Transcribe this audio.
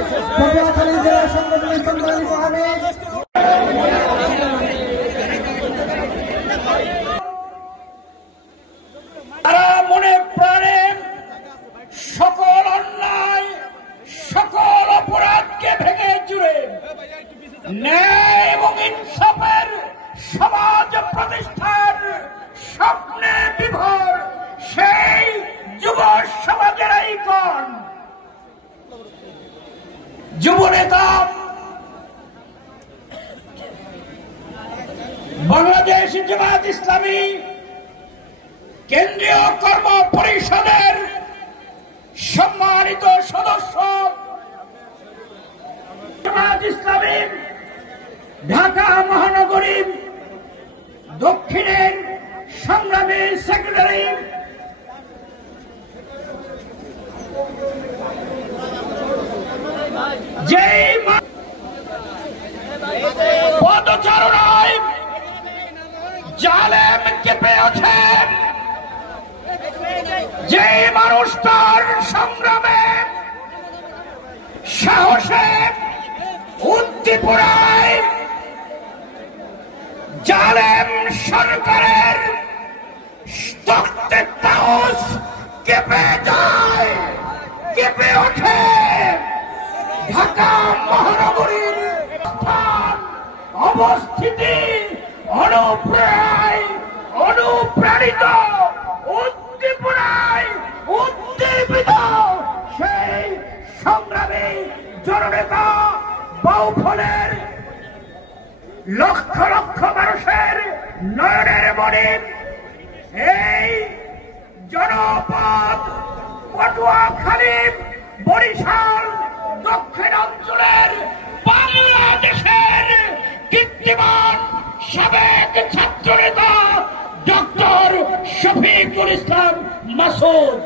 পটুয়াখালী জেলা সংগঠনের সংগ্রামী মহামিক তারা মনে প্রাণে সকল অন্যায় সকল অপরাধকে ভেঙে জুড়ে ন্যায় এবং ইনসাফের সমাজ প্রতিষ্ঠার স্বপ্নে বিভোর সেই যুব সমাজের আইকন যুব নেতা বাংলাদেশ জামায়াত ইসলামী কেন্দ্রীয় কর্ম পরিষদের সম্মানিত সদস্য জামায়াত ইসলামী ঢাকা মহানগরী দক্ষিণের সংগ্রামী সেক্রেটারি যেই পদচারণায় জালেম কেঁপে ওঠেন, যে মানুষটার সংগ্রামে সাহসে উদ্দীপনায় জালেম সরকারের তখ্তে তাউস কেঁপে যায়, কেঁপে ওঠে ঢাকা মহানগরীর স্থান অবস্থিতি অনুপ্রাণিত উদ্দীপনায় উদ্দীপিত সেই সংগ্রামী জননেতা বাউফলের লক্ষ লক্ষ মানুষের নয়নের মণি এই জনপদ পটুয়াখালী বরিশাল দক্ষিণাঞ্চলের বাংলাদেশের কীর্তিমান সাবেক ছাত্রনেতা ডক্টর শফিকুল ইসলাম মাসুদ।